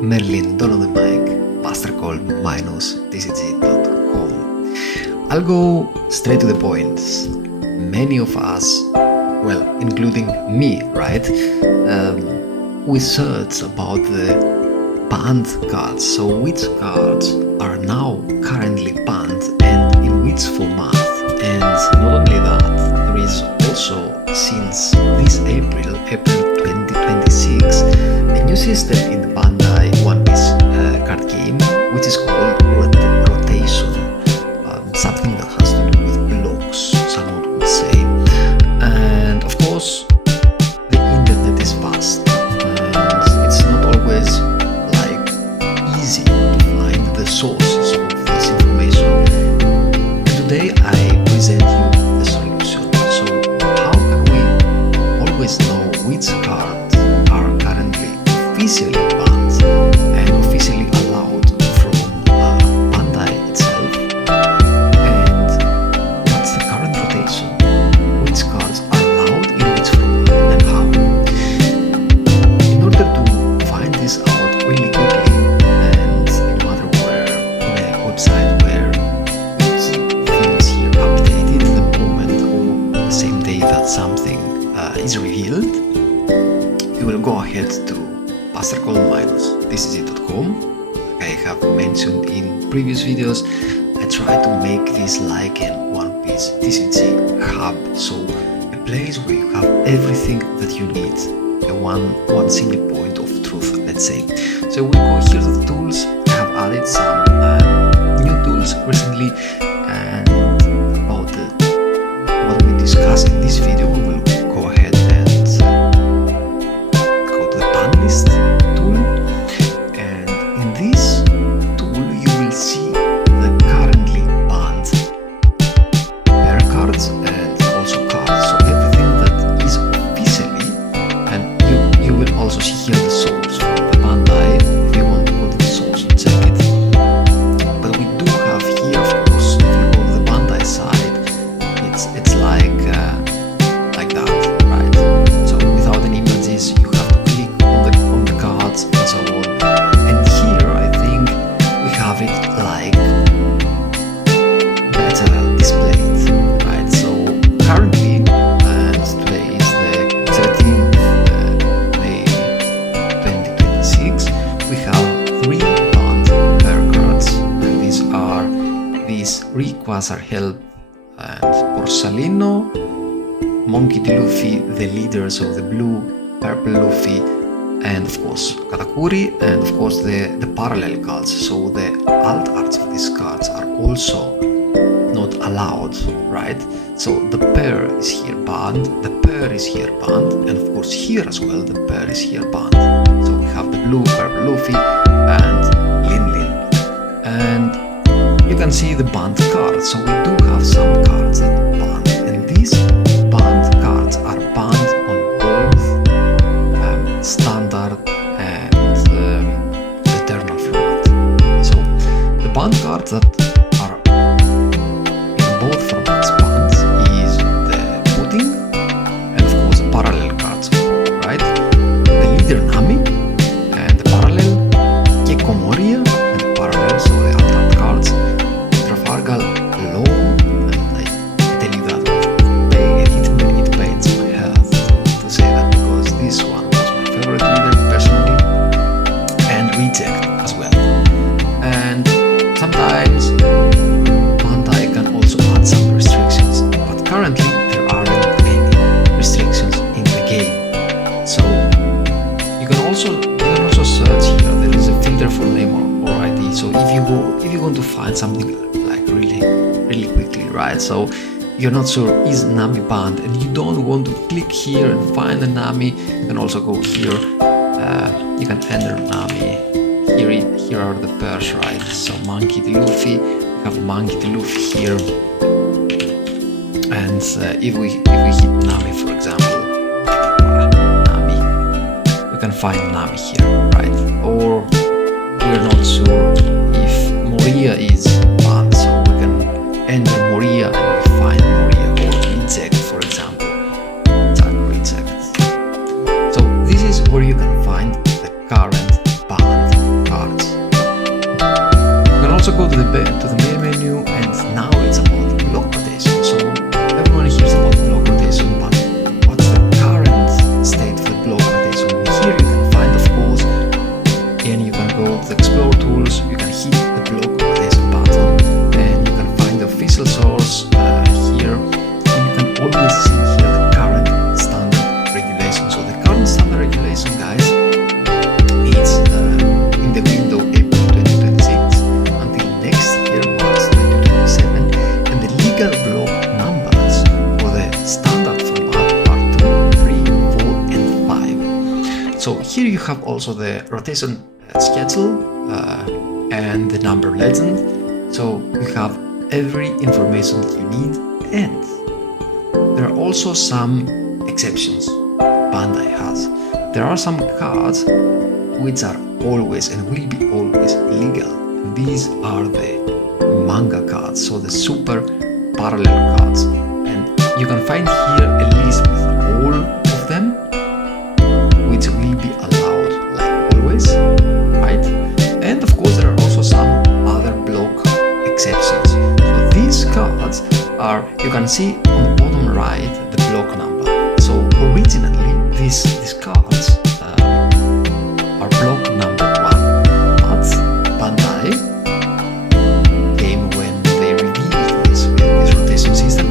Merlin, Don on the mic, bustercall-tcg.com. I'll go straight to the point. Many of us, well, including me, right, we search about the banned cards. So which cards are now currently banned and in which format? And not only that, there is also, since this April 2026, a new system in the Bandai One Piece card game, which is called rotation, something that has to do with blocks, someone would say. And of course, the internet is vast, and it's not always like easy to find the sources of this information. And today I present you the solution. So how can we always know which cards are currently officially banned and officially allowed from Bandai itself? And what's the current rotation? Which cards are allowed in which format and how? In order to find this out really quickly, and in a matter where, in a website where we keep things here updated the moment or the same day that something is revealed, you will go ahead to bustercall-tcg.com. Like I have mentioned in previous videos, I try to make this like an One Piece TCG hub, so a place where you have everything that you need, a one single point of truth, let's say. So we go here to the tools. I have added some new tools recently, and about what we discuss in this video, we will go ahead and go to the ban list tool. And in this tool, you will see the currently banned pair cards and also cards. So everything that is officially, and you will also see here the source from the Bandai if you want to go to the source and check it. But we do have here, of course, if you go to the Bandai side, it's like that, right? So without any images, you have to click on the cards and so on. And here I think we have it like better displayed, right? So currently, and today is the 13th May 2026, we have 3 banned pair cards, and these are Rayquaza Help and Borsalino, Monkey D. Luffy, the leaders of the blue, purple Luffy, and of course Katakuri, and of course the parallel cards. So the alt arts of these cards are also not allowed, right? So the pair is here banned, the pair is here banned, and of course here as well the pair is here banned. So we have the blue, purple Luffy and Lin. And you can see the banned cards. So we do have some cards that are banned, and these banned cards are banned on both standard and eternal format. So the banned cards that are in both formats banned is the pudding and of course the parallel cards, right? The leader Nami and the parallel, Gecko Moria and the parallel, so the alt cards, Trafalgar Law, and I tell you that it pains my head to say that, because this one was my favorite leader personally, and Reject as well. And sometimes Bandai can also add some restrictions, but currently there aren't any restrictions in the game. So you can also search here. There is a filter for name or ID. So if you want to find something like really quickly, right? So you're not sure is Nami banned and you don't want to click here and find the Nami, you can also go here. You can enter Nami. Here are the pairs, right? So Monkey D. Luffy, we have Monkey D. Luffy here, and if we hit Nami, for example, Nami, we can find Nami here, right? Or we're not sure if Moria is banned, so we can enter Moria and we find Moria, or Reject, for example. Reject. So this is where you can find the current banned you have also the rotation schedule and the number legend, so you have every information that you need. And there are also some exceptions Bandai has. There are some cards which are always and will be always legal. And these are the manga cards, so the super parallel cards. And you can find here a list with all of them, which will be allowed like always, right? And of course there are also some other block exceptions. So these cards are, you can see on the bottom right, the block number. So originally these cards are block number 1, but Bandai came when they revealed this rotation system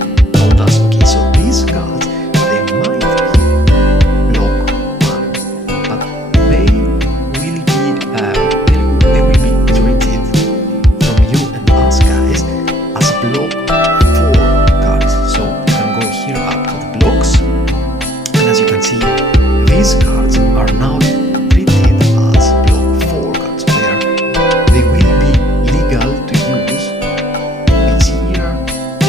and told us, okay, so these cards, they might be block 1, but they will be treated from you and us guys as block 4 cards. So you can go here up to the blocks, and as you can see, these cards are now treated as block 4 cards, where they will be legal to use this year,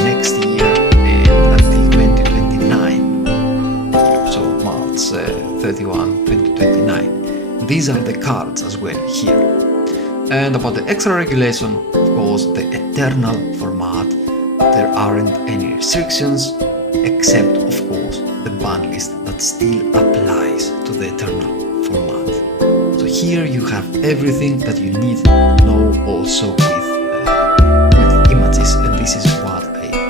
next year, and until 2029. So March 31, 2029. These are the cards as well here. And about the extra regulation, of course, the eternal format, there aren't any restrictions, except of course the ban list that still applies to the eternal format. So here you have everything that you need to know, also with images, and this is what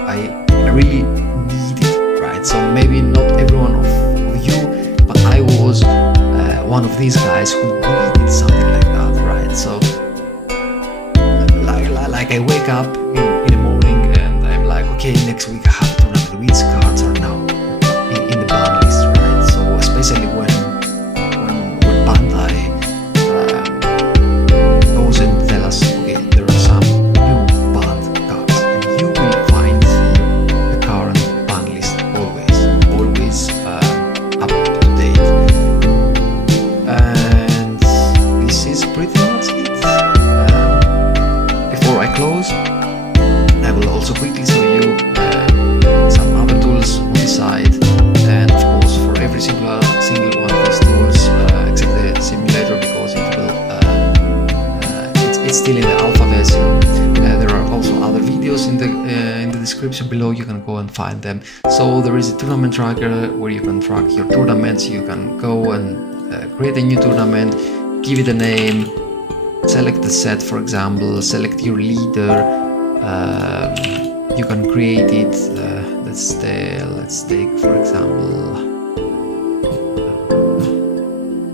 I really needed, right? So maybe not everyone of you, but I was one of these guys who needed something like that, right? So like I wake up in the morning and I'm like, okay, next week I have to remember which cards are now in the ban list, right? So especially when Bandai goes and tell us, okay, there are some new banned cards, and you will find here the current ban list always up to date. And this is pretty much it. Before I close, I will also quickly show you some other tools on the side, and of course for every single one of these tools, except the simulator, because it will it's still in the alpha version. There are also other videos in the description below. You can go and find them. So there is a tournament tracker where you can track your tournaments. You can go and create a new tournament, give it a name, select the set, for example, select your leader. You can create it. Let's take for example,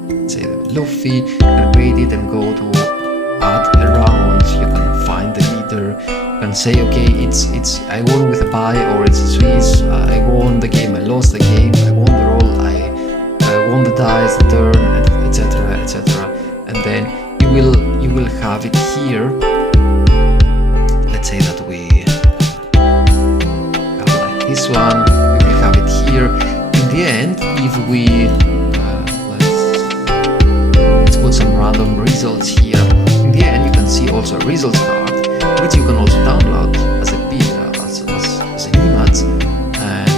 let's say Luffy. You can create it and go to add a round. You can find the leader. You can say, okay, it's I won with a bye, or it's a Swiss. I won the game, I lost the game, I won the roll, I won the dice, the turn, etc., etc. And then you will have it here. Let's say that we have like this one. We will have it here. In the end, if we let's put some random results here. In the end, you can see also a results card, which you can also download as a as an image, and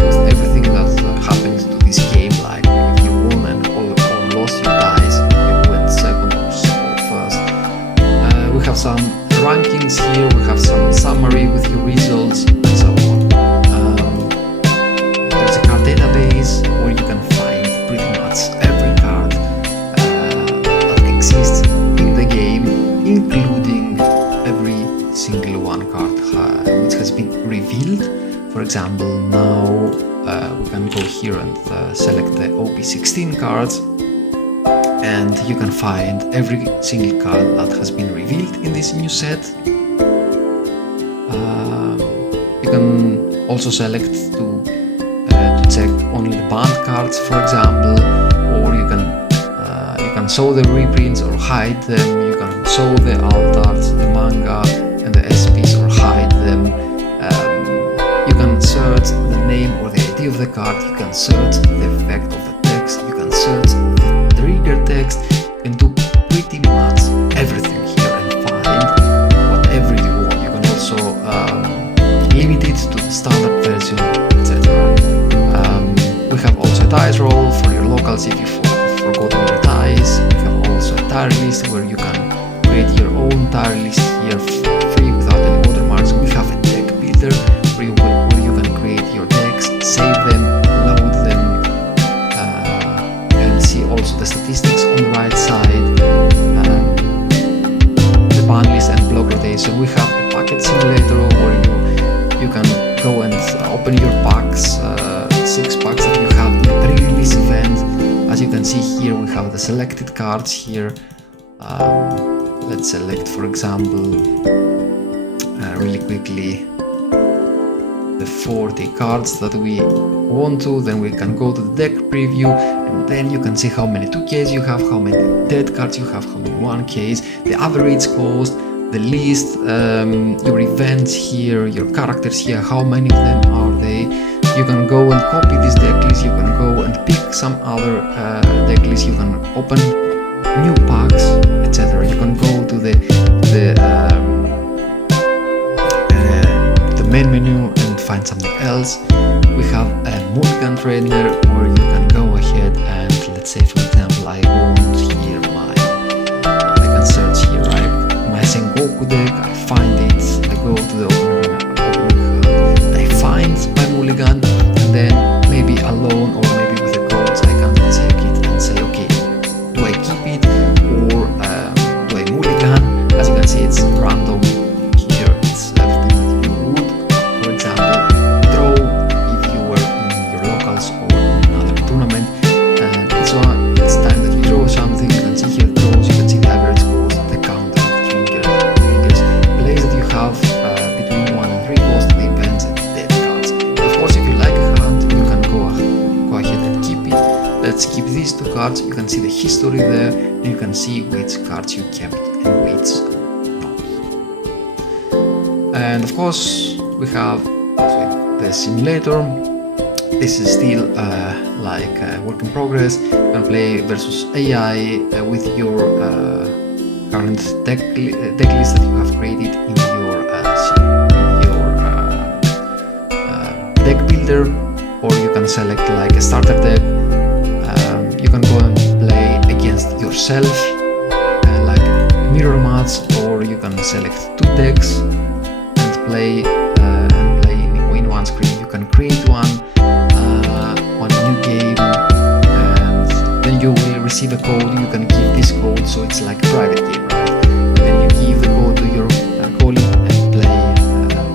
with everything that happens to this game, like if you won and or lost your dice, you went second or first. We have some rankings here, we have some summary with your results, and so on. There's a card database where you can find pretty much every card that exists in the game, including every single one card which has been revealed. For example, now we can go here and select the OP16 cards, and you can find every single card that has been revealed in this new set. You can also select to check only the banned cards, for example, or you can show the reprints or hide them. You can show the alt arts, the manga and the SPs, or hide them. You can search the name or the ID of the card. You can search the effect of the text. You can search limited to the standard version, etc. We have also a dice roll for your locals if you've forgotten your dice. We have also a tire list where you can create your own tire list here free without any watermarks. We have a deck builder where you can create your decks, save them, load them, and see also the statistics on the right side, the ban list and block rotation. We have a packet simulator where you can go and open your packs, 6 packs that you have in the pre-release event. As you can see here, we have the selected cards here. Let's select, for example, really quickly, the 40 cards that we want to. Then we can go to the deck preview, and then you can see how many 2Ks you have, how many dead cards you have, how many 1Ks, the average cost, the list, your events here, your characters here, how many of them are they. You can go and copy this deck list, you can go and pick some other deck list, you can open new packs, etc. You can go to the main menu and find something else. We have a mulligan trainer where you can go ahead and, let's say for example, I want here I can search here, right? My Sengoku deck, I find it, I go to the opening, I find my mulligan, and then maybe alone or maybe with the codes I can check it and say, okay, do I keep it or do I mulligan? As you can see, it's random here, it's everything that you would, for example, draw if you were in your locals or in another tournament, and so on. It's time that you draw something. You can see here draws, you can see the average cost, the counter, triggers, plays that you have between 1 and 3 cost, the events and dead cards. Of course, if you like a hand, you can go ahead and keep it. Let's keep these 2 cards. You can see the history there, and you can see which cards you kept and which not. And of course, we have also the simulator. This is still like a work in progress. You can play versus AI with your current deck list that you have created in your deck builder, or you can select like a starter deck. You can go and play against yourself, like mirror match, or you can select 2 decks and play in one screen. You can create one new game, and then you will receive a code. You can give this code, so it's like a private game, right? And then you give the code to your colleague and play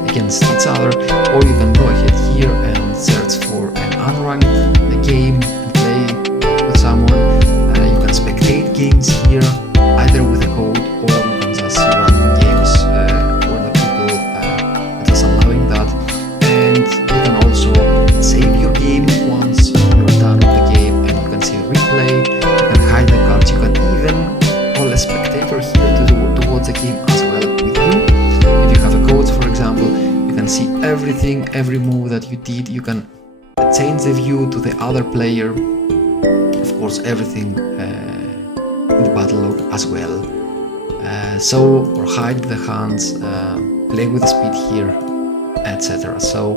against each other, or you can go ahead here and search for an unranked game and play with someone. You can spectate games here, either with a code or you can just run games for the people just allowing that. And you can also save your game once you're done with the game, and you can see the replay. You can hide the cards. You can even call a spectator here to watch the game as well with you. If you have a code, for example, you can see everything, every move that you did. You can change the view to the other player. Of course, everything in the battle log as well. Or hide the hands, play with the speed here, etc. So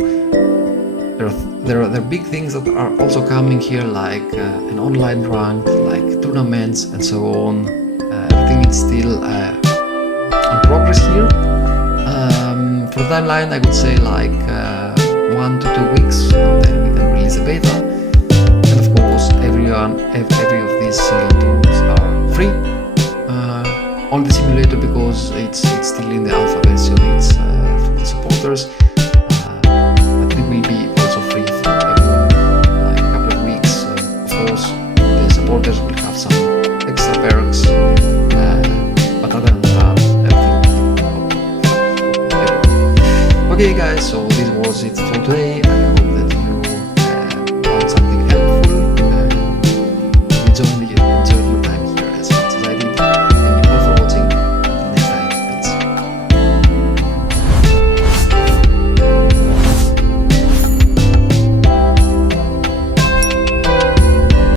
there are big things that are also coming here, like an online rank, like tournaments and so on. Everything is still on progress here. For the timeline, I would say like 1 to 2 weeks, and then we can release the beta. And of course, every of these single tools are free on the simulator, because it's still in the alpha version. It's for the supporters, but it will be also free for everyone, like a couple of weeks. Of course, the supporters will have some extra perks, but other than that, everything. Okay guys, so this was it for today.